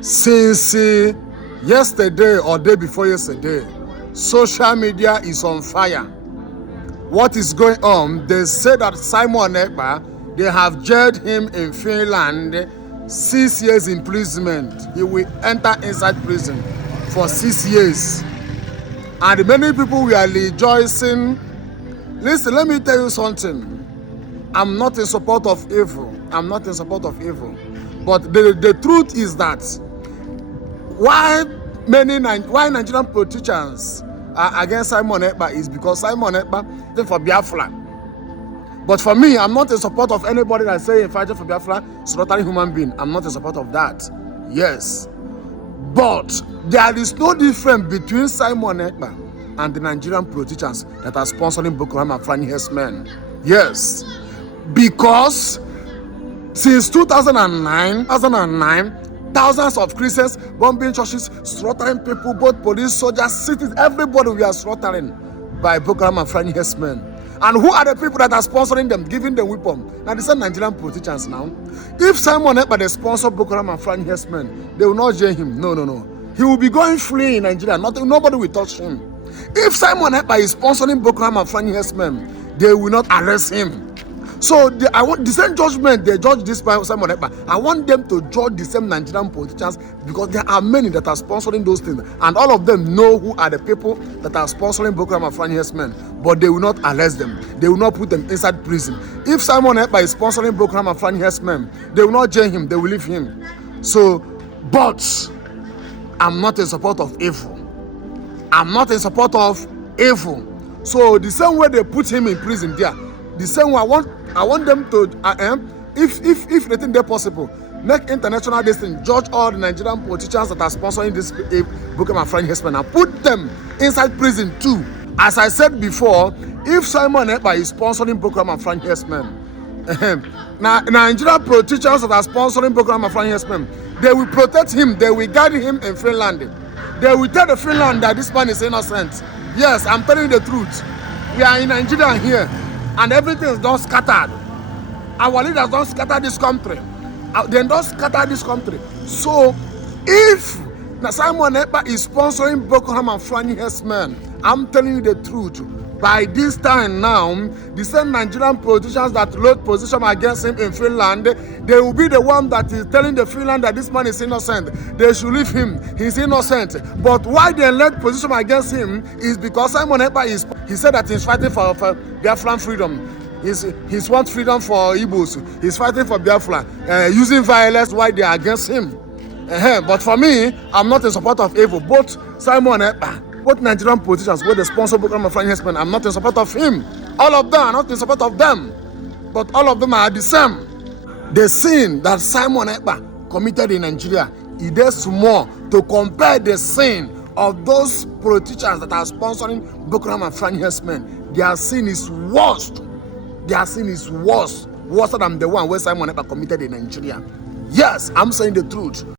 Since yesterday or day before yesterday, social media is on fire. What is going on? They say that Simon Ekpa, they have jailed him in Finland, 6 years imprisonment. He will enter inside prison for 6 years. And many people were rejoicing. Listen, let me tell you something. I'm not in support of evil. I'm not in support of evil. But the truth is that why Nigerian politicians are against Simon Ekpa is because Simon Ekpa is for Biafra. But for me, I'm not in support of anybody that say fighting for Biafra, slaughtering human being. I'm not in support of that. Yes. But there is no difference between Simon Ekpa and the Nigerian politicians that are sponsoring Boko Haram and Fulani herdsmen. Yes. Because since 2009, thousands of Christians bombing churches, slaughtering people, both police, soldiers, cities, everybody we are slaughtering by Boko Haram and Fulani herdsmen. And who are the people that are sponsoring them, giving them weapons? Now, these are Nigerian politicians now. If Simon Ekpa, they sponsor Boko Haram and Fulani herdsmen, they will not jail him. No. He will be going free in Nigeria. Nobody will touch him. If Simon Ekpa is sponsoring Boko Haram and Fulani herdsmen, they will not arrest him. So I want the same judgment they judge this by Simon Ekpa. I want them to judge the same Nigerian politicians, because there are many that are sponsoring those things, and all of them know who are the people that are sponsoring Boko Haram and Fulani herdsmen, but they will not arrest them. They will not put them inside prison. If Simon Ekpa is sponsoring Boko Haram and Fulani herdsmen, they will not jail him. They will leave him. So, but I'm not in support of evil. I'm not in support of evil. So the same way they put him in prison there, the same way I want them to, if they think they're possible, make international distance, judge all the Nigerian politicians that are sponsoring this Boko Haram and Fulani herdsmen and put them inside prison too. As I said before, if Simon Ekpa is sponsoring Boko Haram and Fulani herdsmen, now Nigerian politicians that are sponsoring Boko Haram and Fulani herdsmen, they will protect him, they will guide him in Finland. They will tell the Finland that this man is innocent. Yes, I'm telling you the truth. We are in Nigeria here, and everything is done scattered. Our leaders don't scatter this country. They don't scatter this country. So, if Simon Ekpa is sponsoring Boko Haram and Fulani herdsmen, I'm telling you the truth. By this time now, the same Nigerian politicians that load position against him in Finland, they will be the one that is telling the Finland that this man is innocent. They should leave him. He's innocent. But why they led position against him is because Simon Ekpa he said that he's fighting for Biafran freedom. He's wants freedom for Igbos. He's fighting for Biafra, using violence while they are against him. But for me, I'm not in support of evil. Both Simon Ekpa, both Nigerian politicians, where they sponsor Boko Haram and Fulani herdsmen, I'm not in support of him. All of them are not in support of them. But all of them are the same. The sin that Simon Ekpa committed in Nigeria, it is small to compare the sin of those politicians that are sponsoring Boko Haram and Fulani herdsmen. Their sin is worse. Their sin is worse than the one where Simon Ekpa committed in Nigeria. Yes, I'm saying the truth.